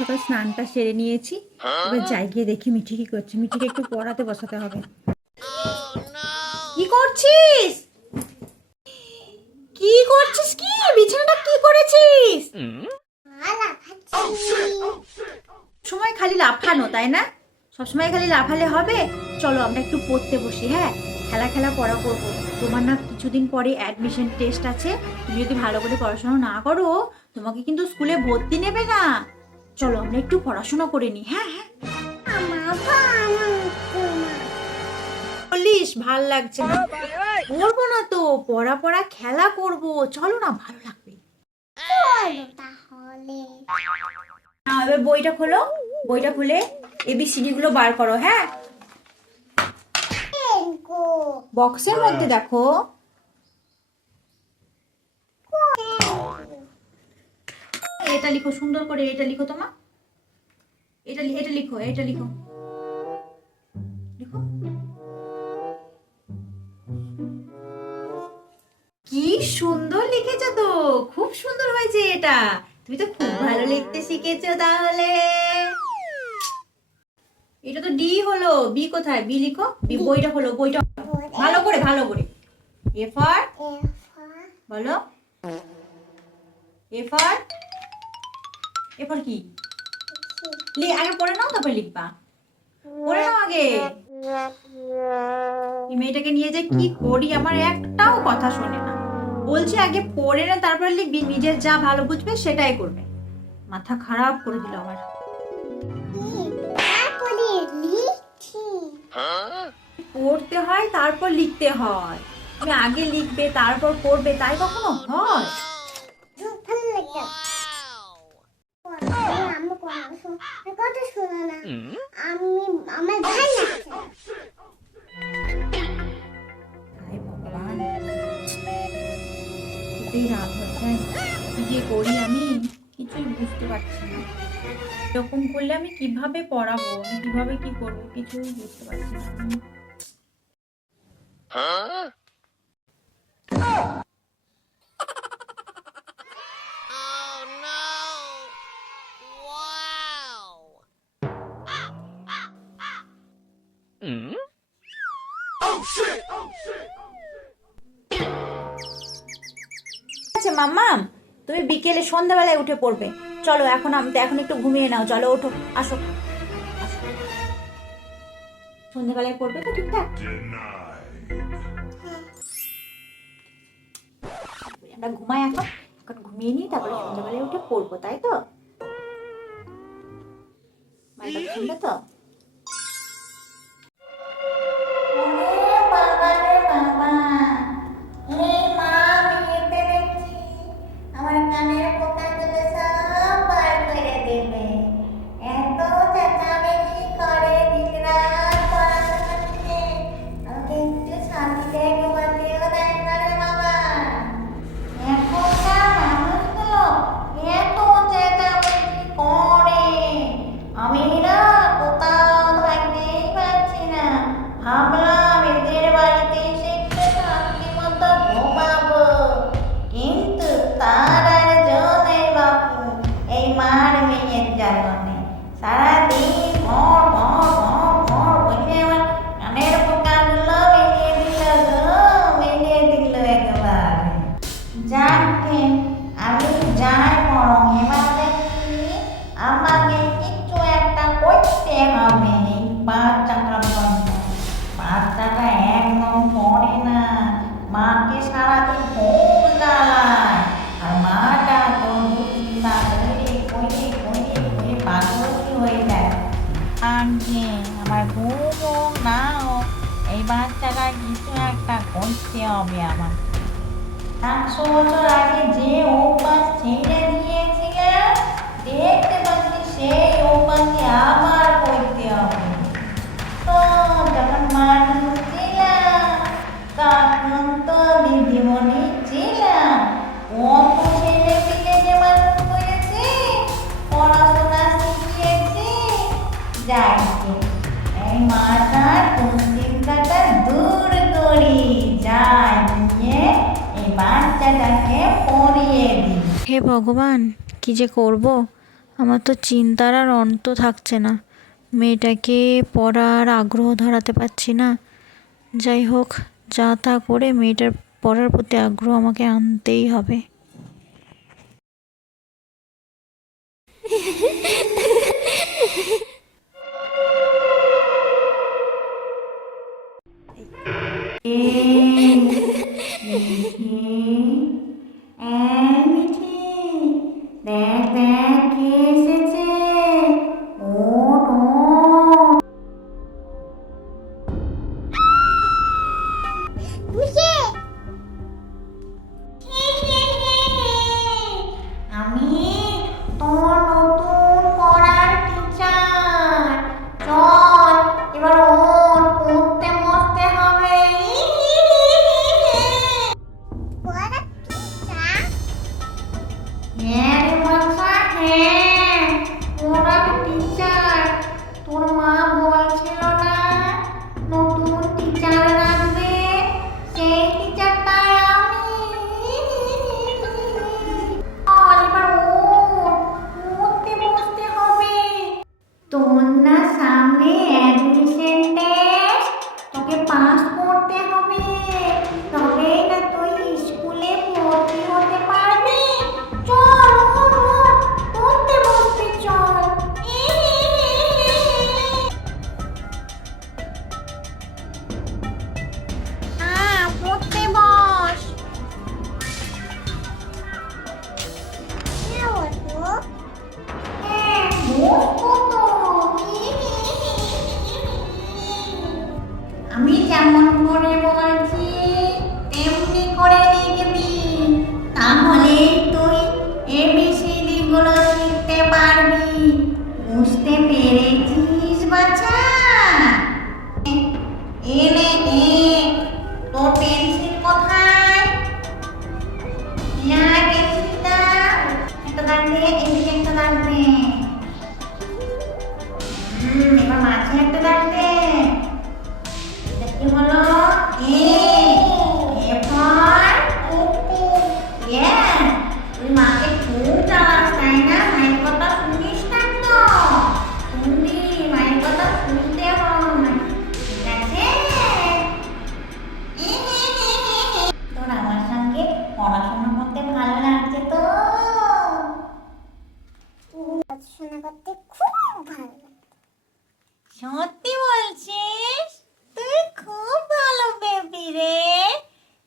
সকাল স্নানটা সেরে নিয়েছি। এবার যাই গিয়ে দেখি মিঠি কি করছে। মিঠিকে একটু পড়াতে বসাতে হবে। কি করছিস? কি করছিস? কি বিছানাটা কি করেছিস? সময় খালি লাফানো, তাই না? সবসময় খালি লাফালে হবে? চলো আমরা একটু পড়তে বসি। হ্যাঁ, খেলা খেলা পড়া করবো। তোমার না কিছুদিন পরে অ্যাডমিশন টেস্ট আছে। তুমি যদি ভালো করে পড়াশোনা না করো, তোমাকে কিন্তু স্কুলে ভর্তি নেবে না। চলো আমরা একটু পড়াশোনা করে নি। হ্যাঁ হ্যাঁ, বলিস ভাল লাগছে না? পড়বো না তো, পড়া পড়া খেলা করবো। চলো না, ভালো লাগবে। এবার বইটা খোলো। বইটা খুলে এবিসিডি গুলো বার করো। হ্যাঁ, বক্সের মধ্যে দেখো। এটা লিখো সুন্দর করে। এটা লিখো তোমা। এটা এটা লিখো। এটা লিখো। লিখো। কি সুন্দর লিখেছো তো, খুব সুন্দর হয়েছে এটা। তুমি তো খুব ভালো লিখতে শিখেছো তাহলে। এটা তো ডি হলো, বি কোথায়? বি লিখো। বি, বইটা হলো। বইটা ভালো করে ভালো করে। এ ফর বলো। এ ফর, এ ফর কি? আগে পড়ে নাও, তারপরে লিখবা। পড়ে নাও আগে। এই মেয়েটাকে নিয়ে যে কি করি, আমার একটাও কথা শোনে না। বলছি আগে পড়ে না, তারপরে লিখবি। নিজের যা ভালো বুঝবে সেটাই করবে। মাথা খারাপ করে দিল আমার। পড়তে হয় তারপর লিখতে হয়। তুমি আগে লিখবে তারপর পড়বে, তাই কখনো হয়? রাত হয়ে যায়, কি যে করি আমি কিছুই বুঝতে পারছি না। এরকম করলে আমি কিভাবে পড়াবো, আমি কিভাবে কি করবো কিছুই বুঝতে পারছি না। আচ্ছা মাম্মাম, তুমি বিকেলে সন্ধ্যাবেলায় উঠে পড়বে। চলো এখন এখন একটু ঘুমিয়ে নাও। চলো ওঠো, আসো। সন্ধ্যাবেলায় পড়বে তো ঠিকঠাক? আমরা ঘুমাই এখন। এখন ঘুমিয়ে নিই, তারপরে সন্ধ্যাবেলায় উঠে পড়বো, তাই তো? মায়ের কথা শুনবে তো? আমার ঘুমও না হোক, এই বাচ্চাটা কিছু একটা করতে হবে আমার। 100 বছর আগে যে অভ্যাস ছেড়ে দিয়েছিলাম, দেখতে পাচ্ছি সেই অভ্যাসই আবার করতে হবে। তো যখন মানুষ ছিলাম তখন তো দিদিমণি ছিলাম, কত ছেলে পিলে যে মানুষ করেছি, পড়াশোনা শিখিয়েছি। যাই এই মাথার চিন্তাটা দূর করি, যাই নিয়ে এই বাচ্চাটাকে পড়িয়ে দিই। হে ভগবান, কি যে করব, আমার তো চিন্তার আর অন্ত থাকছে না, মেয়েটাকে পড়ার আগ্রহ ধরাতে পারছি না। যাই হোক, যা তা করে মেয়েটার পড়ার প্রতি আগ্রহ আমাকে আনতেই হবে। দেখ দেখ কে এসেছে। ওঠ ওঠ। আমি তোর নতুন পড়ার টিচার। চল এবার ওঠ, পড়তে বসতে হবে। হ্যাঁ রে বাচ্চা, হ্যাঁ পড়ার টিচার। তোর মা বলছিল না নতুন টিচার রাখবে, সেই টিচারটাই আমি। চল এবার ওঠ, পড়তে বসতে হবে। তোর না সামনে অ্যাডমিশন টেস্ট, তোকে পাস করতে হবে, তবেই না তুই স্কুলে ভর্তি হতে পারবি। চল ওঠ, ওঠ, পড়তে বসতে চল। হ্যাঁ পড়তে বস। হ্যাঁ বসবো তো। আমি যেমন করে বলছি তেমনি করে লিখবি, তাহলে তুই এবিসিডি গুলো শিখতে পারবি। বুঝতে পেরেছিস বাচ্চা? এনে এ, তোর পেন্সিল কোথায়? হ্যাঁ পেন্সিলটা একটা দাগ দে, এদিকে একটা দাগ দে। এবার মাঝে একটা দাগ দে। এটা কি হলো? A for yes. তুই মাকে খুব জ্বালাস তাই না? মায়ের কথা শুনিস না তো? শুনবি, মায়ের কথা শুনতে হয়, ঠিক আছে? তোর আমার সঙ্গে পড়াশোনা করতে ভালো লাগছে তো? পড়াশোনা করতে খুব ভালো লাগে। সত্যি বলছিস? তুই খুব ভালো বেবি রে,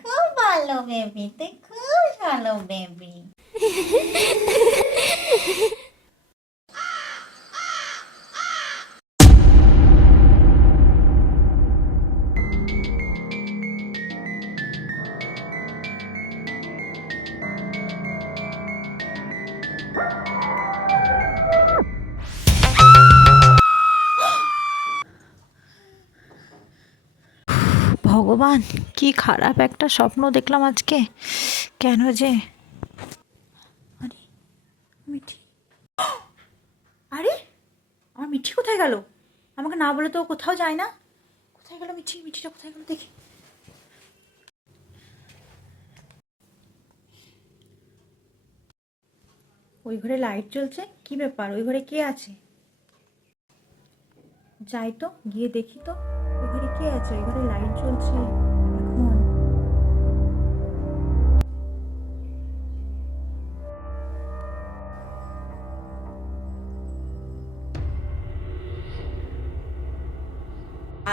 খুব ভালো বেবি, তুই খুব ভালো বেবি। ভগবান, কি খারাপ একটা স্বপ্ন দেখলাম আজকে, কেন যে। আরে মিঠি, আরে আমার মিঠি কোথায় গেল? আমাকে না বলে তো ও কোথাও যায় না। কোথায় গেল মিঠি? মিঠিটা কোথায় গেল দেখি। ওই ঘরে লাইট জ্বলছে, কি ব্যাপার? ওই ঘরে কে আছে? যাই তো, গিয়ে দেখি তো ওই ঘরে কে আছে। ওই ঘরে লাইট জ্বলছে এখন।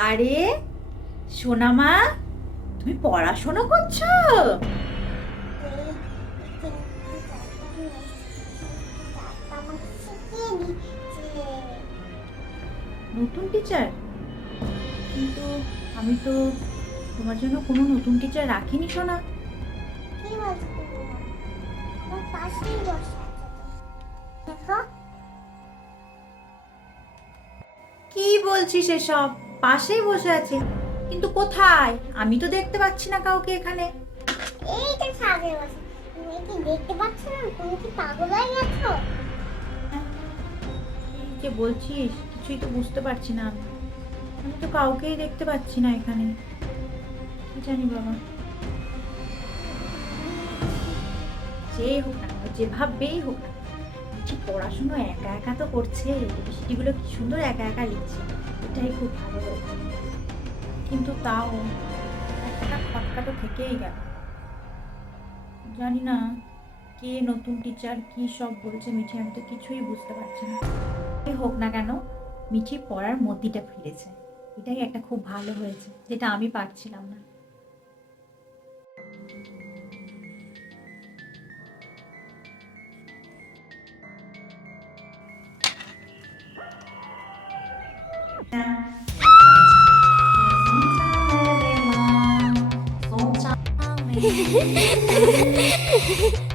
আরে সোনামা, তুমি পড়াশোনা করছো? নতুন টিচার? কিন্তু আমি তো তোমার জন্য কোনো নতুন টিচার রাখিনি সোনা। কি বলছো তুমি? আমার পাশেই বসে আছে তো। দেখো কি বলছিস এসব? পাশেই বসে আছে? কিন্তু কোথায়? আমি তো দেখতে পাচ্ছি না কাউকে এখানে। এইটা সামনে বসে। তুমি কি দেখতে পাচ্ছ না? তুমি কি পাগল হয়ে গেছো? কি যে বলছিস কিছুই তো বুঝতে পারছি না আমি। আমি তো কাউকেই দেখতে পাচ্ছি না এখানে। কি জানি বাবা। যেই হোক না, ও যেভাবেই হোক না, মিঠি পড়াশুনো একা একা তো করছে, এবিসিডিগুলো কি সুন্দর একা একা লিখছে, এটাই খুব ভালো হয়েছে। কিন্তু তাও একটা খটকা তো থেকেই গেল। জানি না কে নতুন টিচার কি সব বলছে মিঠি, আমি তো কিছুই বুঝতে পারছি না। যাই হোক না কেন, মিঠি পড়ার মতিটা ফিরেছে, এটাই একটা খুব ভালো হয়েছে, যেটা আমি পারছিলাম না। Hehehehe